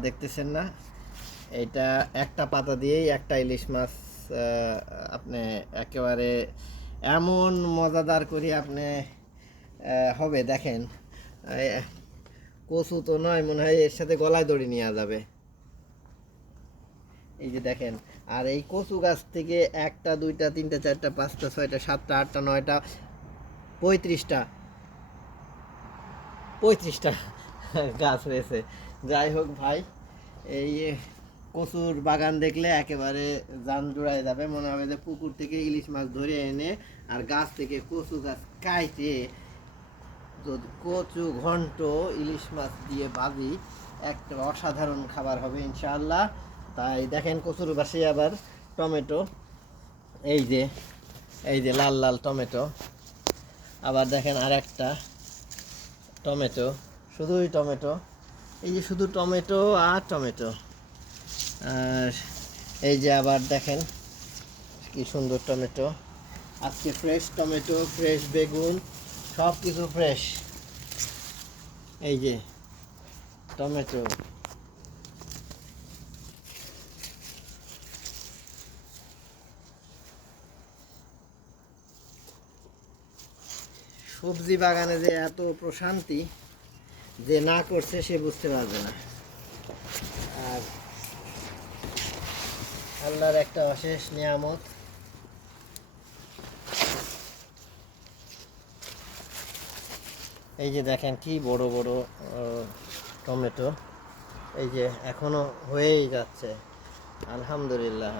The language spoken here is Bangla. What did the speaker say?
দেখতেছেন না, এটা একটা পাতা দিয়েই একটা ইলিশ মাছ আপনি একেবারে এমন মজাদার করে আপনি হবে দেখেন। কচু তো নয়, মনে হয় এর সাথে গলায় দড়ি নেওয়া যাবে। এই যে দেখেন, আর এই কচু গাছ থেকে একটা দুইটা তিনটা চারটা পাঁচটা ছয়টা সাতটা আটটা নয়টা 35টা 35টা গাছ হয়েছে। যাই হোক ভাই, এই কচুর বাগান দেখলে একেবারে জান জুড়ায় যাবে, মনে হবে যে পুকুর থেকে ইলিশ মাছ ধরে এনে আর গাছ থেকে কচু গাছ কাইটে যদি কচু ঘন্ট ইলিশ মাছ দিয়ে ভাজি, একটা অসাধারণ খাবার হবে ইনশাআল্লাহ। তাই দেখেন কচুর পাশে আবার টমেটো, এই যে এই যে লাল লাল টমেটো, আবার দেখেন আর একটা টমেটো, শুধুই টমেটো, এই যে শুধু টমেটো আর টমেটো। আর এই যে আবার দেখেন কি সুন্দর টমেটো, আজকে ফ্রেশ টমেটো, ফ্রেশ বেগুন, সব কিছু ফ্রেশ। এই যে টমেটো, সবজি বাগানে যে এত প্রশান্তি, যে না করছে সে বুঝতে পারবে না। আর আল্লাহর একটা অশেষ নিয়ামত। এই যে দেখেন কি বড় বড় টমেটো, এই যে এখনো হয়েই যাচ্ছে, আলহামদুলিল্লাহ।